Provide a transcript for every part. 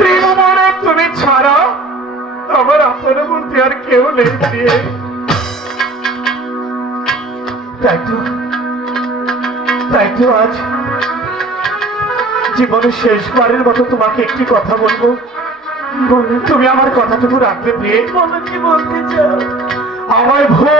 মনে তুমি ছাড়া আমার আপনার মধ্যে আর কেউ নেই প্রিয়ে। তাই তো তাই তো আজ জীবনের শেষবারের মতো তোমাকে একটি কথা বলব। তুমি আমার কথাটুকু রাখবে প্রিয়ে? কি বলতে চাও? আমার ভুল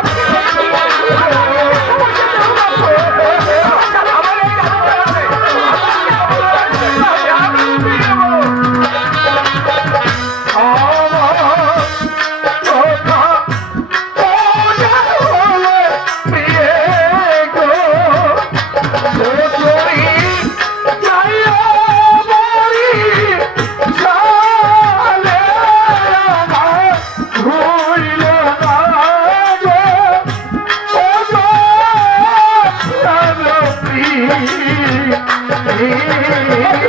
টাকা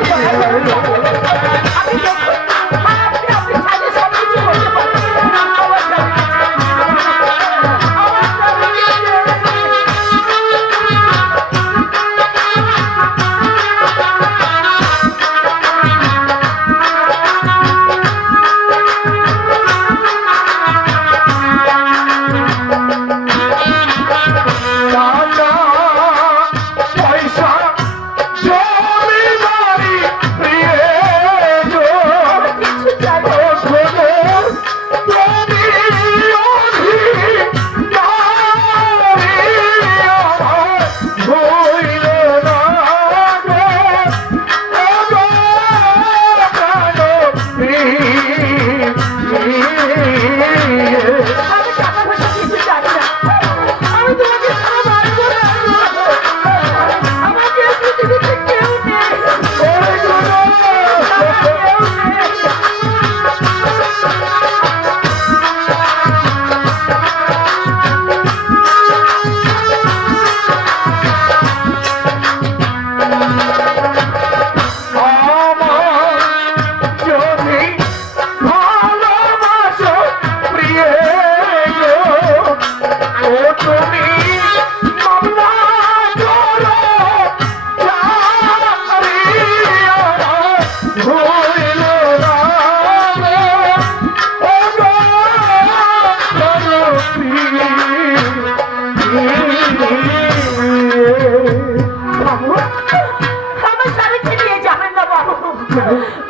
আমার স্বামীকে নিয়ে যাবেন না বাবু।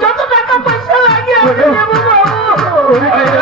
যত টাকা পয়সা লাগে আমি দেবো বাবু স্বামী, বাবু নিয়ে যাবেন না বাবু।